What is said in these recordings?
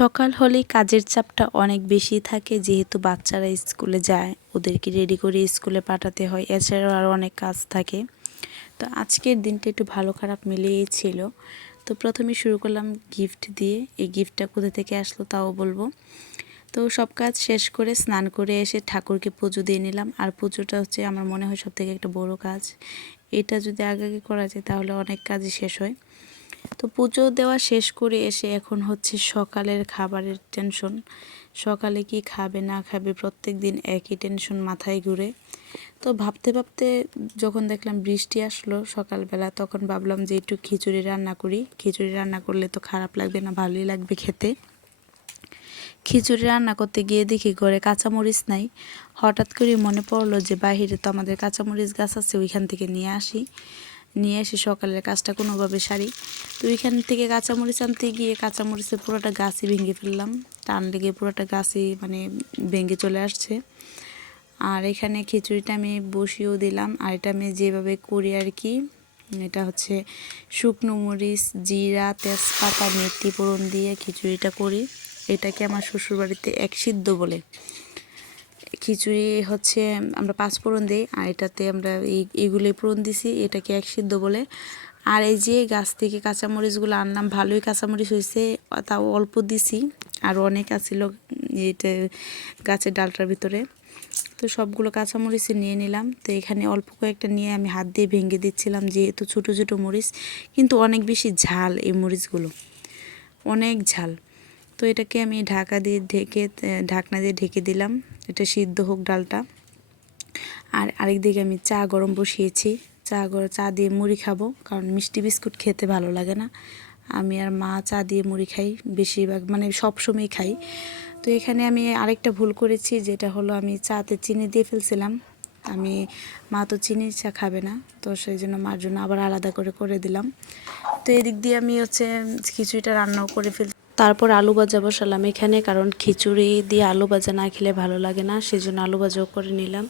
সকাল হলেই কাজের চাপটা অনেক বেশি থাকে, যেহেতু বাচ্চারা স্কুলে যায়, ওদেরকে রেডি করে স্কুলে পাঠাতে হয়, এছাড়াও আরও অনেক কাজ থাকে। তো আজকের দিনটা একটু ভালো খারাপ মিলিয়েই ছিল। তো প্রথমে শুরু করলাম গিফট দিয়ে। এই গিফটটা কোথা থেকে আসলো তাও বলবো। তো সব কাজ শেষ করে স্নান করে এসে ঠাকুরকে পুজো দিয়ে নিলাম। আর পুজোটা হচ্ছে আমার মনে হয় সবথেকে একটা বড় কাজ। এটা যদি আগে করা যায় তাহলে অনেক কাজই শেষ হয়। তো পুজো দেওয়া শেষ করে এসে এখন হচ্ছে সকালের খাবারের টেনশন। সকালে কি খাবে না খাবে প্রত্যেক দিন একই টেনশন মাথায় ঘুরে। তো ভাবতে ভাবতে যখন দেখলাম বৃষ্টি আসলো সকালবেলা, তখন ভাবলাম যে একটু খিচুড়ি রান্না করি। খিচুড়ি রান্না করলে তো খারাপ লাগবে না, ভালোই লাগবে খেতে। খিচুড়ি রান্না করতে গিয়ে দেখি ঘরে কাঁচামরিচ নাই। হঠাৎ করে মনে পড়লো যে বাহিরে তো আমাদের কাঁচামরিচ গাছ আছে, ওইখান থেকে নিয়ে এসে সকালের কাজটা কোনোভাবে সারি। তো ওইখান থেকে কাঁচামরিচ আনতে গিয়ে কাঁচামরিচের পুরোটা গাছই ভেঙে ফেললাম। টান লেগে পুরোটা গাছই ভেঙে চলে আসছে। আর এখানে খিচুড়িটা আমি বসিয়েও দিলাম। আর এটা আমি যেভাবে করি আর কি, এটা হচ্ছে শুকনো মরিচ, জিরা, তেজপাতা, মেথি ফোড়ন দিয়ে খিচুড়িটা করি। এটাকে আমার শ্বশুরবাড়িতে এক সিদ্ধ বলে। খিচুড়ি হচ্ছে আমরা 5 ফোড়ন দিই, আর এটাতে আমরা এইগুলোই ফোড়ন দিছি, এটাকে এক সিদ্ধ বলে। আর এই যে গাছ থেকে কাঁচামরিচগুলো আনলাম, ভালোই কাঁচামরিচ হয়েছে, তাও অল্প দিছি, আর অনেক আছিল এটা গাছের ডালটার ভিতরে। তো সবগুলো কাঁচামরিচ নিয়ে নিলাম। তো এখানে অল্প কয়েকটা নিয়ে আমি হাত দিয়ে ভেঙে দিচ্ছিলাম, যেহেতু ছোটো ছোটো মরিচ, কিন্তু অনেক বেশি ঝাল এই মরিচগুলো, অনেক ঝাল। তো এটাকে আমি ঢাকনা দিয়ে ঢেকে দিলাম, এটা সিদ্ধ হোক ডালটা। আর আরেক দিকে আমি চা গরম বসিয়েছি। চা দিয়ে মুড়ি খাবো, কারণ মিষ্টি বিস্কুট খেতে ভালো লাগে না। আমি আর মা চা দিয়ে মুড়ি খাই বেশিরভাগ, সব সময় খাই। তো এখানে আমি আরেকটা ভুল করেছি, যেটা হলো আমি চাতে চিনি দিয়ে ফেলছিলাম। মা তো চিনির চা খাবে না, তো সেই জন্য মার জন্য আবার আলাদা করে দিলাম। তো এদিক দিয়ে আমি খিচুড়িটা রান্নাও করে তারপর আলু ভাজা বসালাম এখানে, কারণ খিচুড়ি দিয়ে আলু ভাজা না খেলে ভালো লাগে না, সেজন্য আলু ভাজাও করে নিলাম।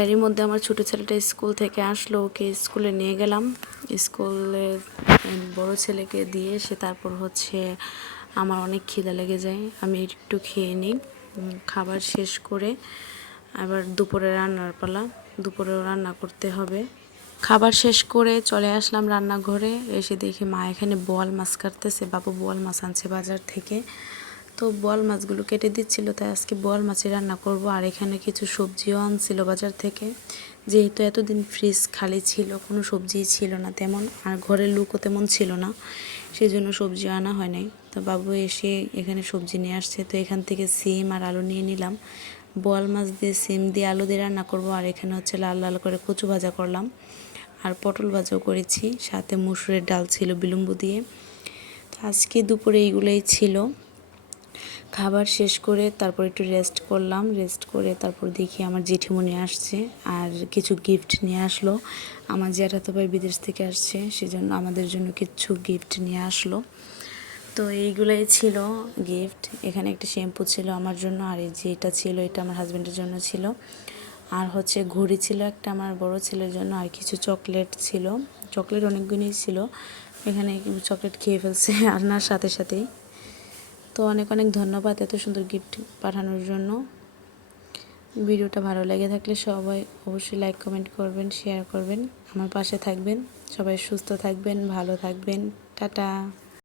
এরই মধ্যে আমার ছোটো ছেলেটা স্কুল থেকে আসলো, ওকে স্কুলে নিয়ে গেলাম। স্কুলে বড় ছেলেকে দিয়ে এসে তারপর হচ্ছে আমার অনেক খিদা লেগে যায়, আমি একটু খেয়ে নিই। খাবার শেষ করে আবার দুপুরে রান্নার পালা, দুপুরেও রান্না করতে হবে। খাবার শেষ করে চলে আসলাম রান্নাঘরে। এসে দেখি মা এখানে বোয়াল মাছ কাটতেছে, বাবু বোয়াল মাছ আনছে বাজার থেকে। তো বোয়াল মাছগুলো কেটে দিচ্ছিল, তাই আজকে বোয়াল মাছই রান্না করব। আর এখানে কিছু সবজিও আনছিল বাজার থেকে, যেহেতু এতদিন ফ্রিজ খালি ছিল, কোনো সবজিই ছিল না তেমন, আর ঘরের লোকও তেমন ছিল না, সেই জন্য সবজি আনা হয় নাই। তো বাবু এসে এখানে সবজি নিয়ে আসছে, তো এখান থেকে সিম আর আলু নিয়ে নিলাম। বোয়াল মাছ দিয়ে সিম দিয়ে আলু দিয়ে রান্না করব। আর এখানে হচ্ছে লাল লাল করে কচু ভাজা করলাম, আর পটল ভাজাও করেছি, সাথে মসুরের ডাল ছিল বিলম্বু দিয়ে। তো আজকে দুপুরে এইগুলোই ছিল। খাবার শেষ করে তারপর একটু রেস্ট করলাম, রেস্ট করে তারপর দেখি আমার জেঠিমণি আসছে আর কিছু গিফট নিয়ে আসলো। আমার জ্যাঠাতো ভাই বিদেশ থেকে আসছে, সেজন্য আমাদের জন্য কিছু গিফট নিয়ে আসলো। তো এইগুলোই ছিল গিফট। এখানে একটা শ্যাম্পু ছিল আমার জন্য, আর এই যেটা ছিল এটা আমার হাজব্যান্ডের জন্য ছিল। আর হচ্ছে ঘড়ি ছিল একটা আমার বড় ছেলের জন্য, আর কিছু চকলেট ছিল। চকলেট অনেকগুলোই ছিল, এখানে চকলেট খেয়ে ফেলছে আনার সাথে সাথেই। তো অনেক অনেক ধন্যবাদ এত সুন্দর গিফট পাঠানোর জন্য। ভিডিওটা ভালো লেগে থাকলে সবাই অবশ্যই লাইক কমেন্ট করবেন, শেয়ার করবেন, আমার পাশে থাকবেন। সবাই সুস্থ থাকবেন, ভালো থাকবেন। টাটা।